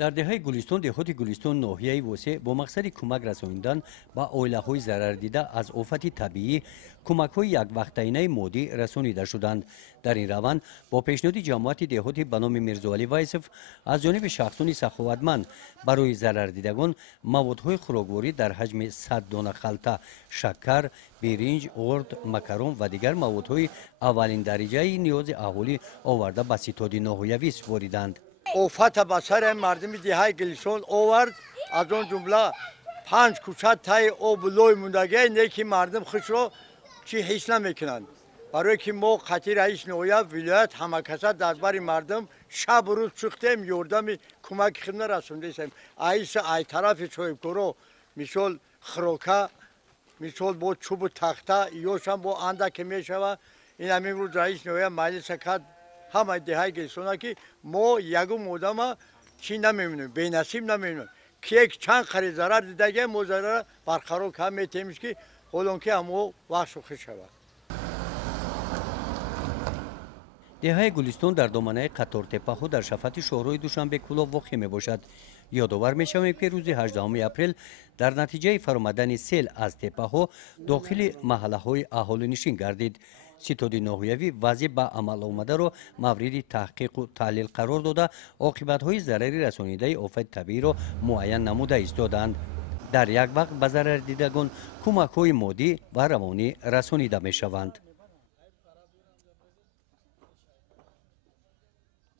дар деҳаи гулистон деҳоти гулистон ноҳияи восеъ бо мақсади кӯмак расонидан ба оилаҳои зарардида аз офати табиӣ кӯмакҳои яквақтаинаи моддӣ расонида шуданд. дар ин раванд бо пешниҳоди ҷамоати деҳотӣ ба номи мирзоалӣ вайсов аз ҷониби шахсони саховатманд барои зарардидагон маводҳои хӯрокворӣ дар ҳаҷми 100 дона халта шакар, биринҷ, орд, макарон ва дигар маводҳои аввалин дариҷаи ниёзи аҳолӣ оварда ба ситоди ноҳоявӣ супориданд. офата ба сари мардуми деҳаи Гулистон овард. аз он ҷумла 5 кӯча таи обу лой мондагӣ не ки мардум худшро чӣ ҳис намекунанд. барое ки мо қатъи раис нояб вилоят ҳамакаса дастбари мардум шабу рӯз чӯхтем ёрдами кӯмаки худна расондастем. айса ай тарафи соҳибкоро мисол хӯрока мисол бо чӯбу тахта ёшам бо андаке мешава. ин амимрӯз раис нояб маҷлиса кард ҳамаи деҳаи Гулистона ки мо ягум одама чӣ намемонем, бенасиб намемонем. киек чанд қари зарар дидаге мо зарара барқарор кард метемиш ки ҳолон ки ҳамо вақт хуш шавад. деҳаи гулистон дар доманаи қатортеппаҳо дар шафати шоҳрои душанбе кӯлов воқеъ мебошад. ёдовар мешавем ки рӯзи 18 апрел дар натиҷаи фаромадани сел аз теппаҳо дохили маҳаллаҳои аҳолинишин гардид. ситоди ноҳоявӣ вазъи ба амал омадаро мавриди таҳқиқу таҳлил қарор дода оқибатҳои зарари расонидаи офати табииро муайян намуда истоданд. дар як вақт ба зарардидагон кӯмакҳои моддӣ ва равонӣ расонида мешаванд.